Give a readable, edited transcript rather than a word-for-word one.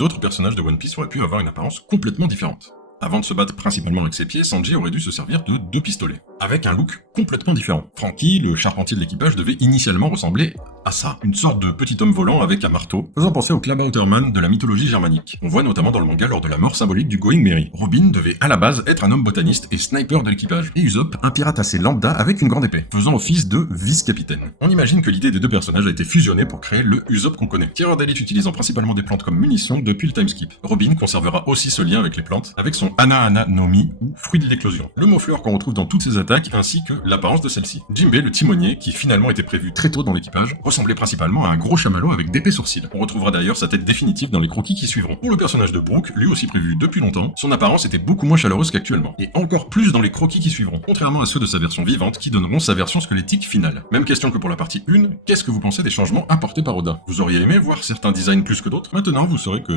d'autres personnages de One Piece auraient pu avoir une apparence complètement différente. Avant de se battre principalement avec ses pieds, Sanji aurait dû se servir de 2 pistolets, avec un look complètement différent. Franky, le charpentier de l'équipage, devait initialement ressembler à ça, une sorte de petit homme volant avec un marteau, faisant penser au Klabautermann de la mythologie germanique. On voit notamment dans le manga lors de la mort symbolique du Going Merry. Robin devait à la base être un homme botaniste et sniper de l'équipage, et Usopp un pirate assez lambda avec une grande épée, faisant office de vice-capitaine. On imagine que l'idée des deux personnages a été fusionnée pour créer le Usopp qu'on connaît, tireur d'élite utilisant principalement des plantes comme munitions depuis le timeskip. Robin conservera aussi ce lien avec les plantes, avec son Ana no Mi, ou fruit de l'éclosion. Le mot fleur qu'on retrouve dans toutes ses attaques, ainsi que l'apparence de celle-ci. Jinbei, le timonier, qui finalement était prévu très tôt dans l'équipage, ressemblait principalement à un gros chamallow avec d'épais sourcils. On retrouvera d'ailleurs sa tête définitive dans les croquis qui suivront. Pour le personnage de Brook, lui aussi prévu depuis longtemps, son apparence était beaucoup moins chaleureuse qu'actuellement, et encore plus dans les croquis qui suivront, contrairement à ceux de sa version vivante qui donneront sa version squelettique finale. Même question que pour la partie 1, qu'est-ce que vous pensez des changements apportés par Oda? Vous auriez aimé voir certains designs plus que d'autres? Maintenant, vous saurez que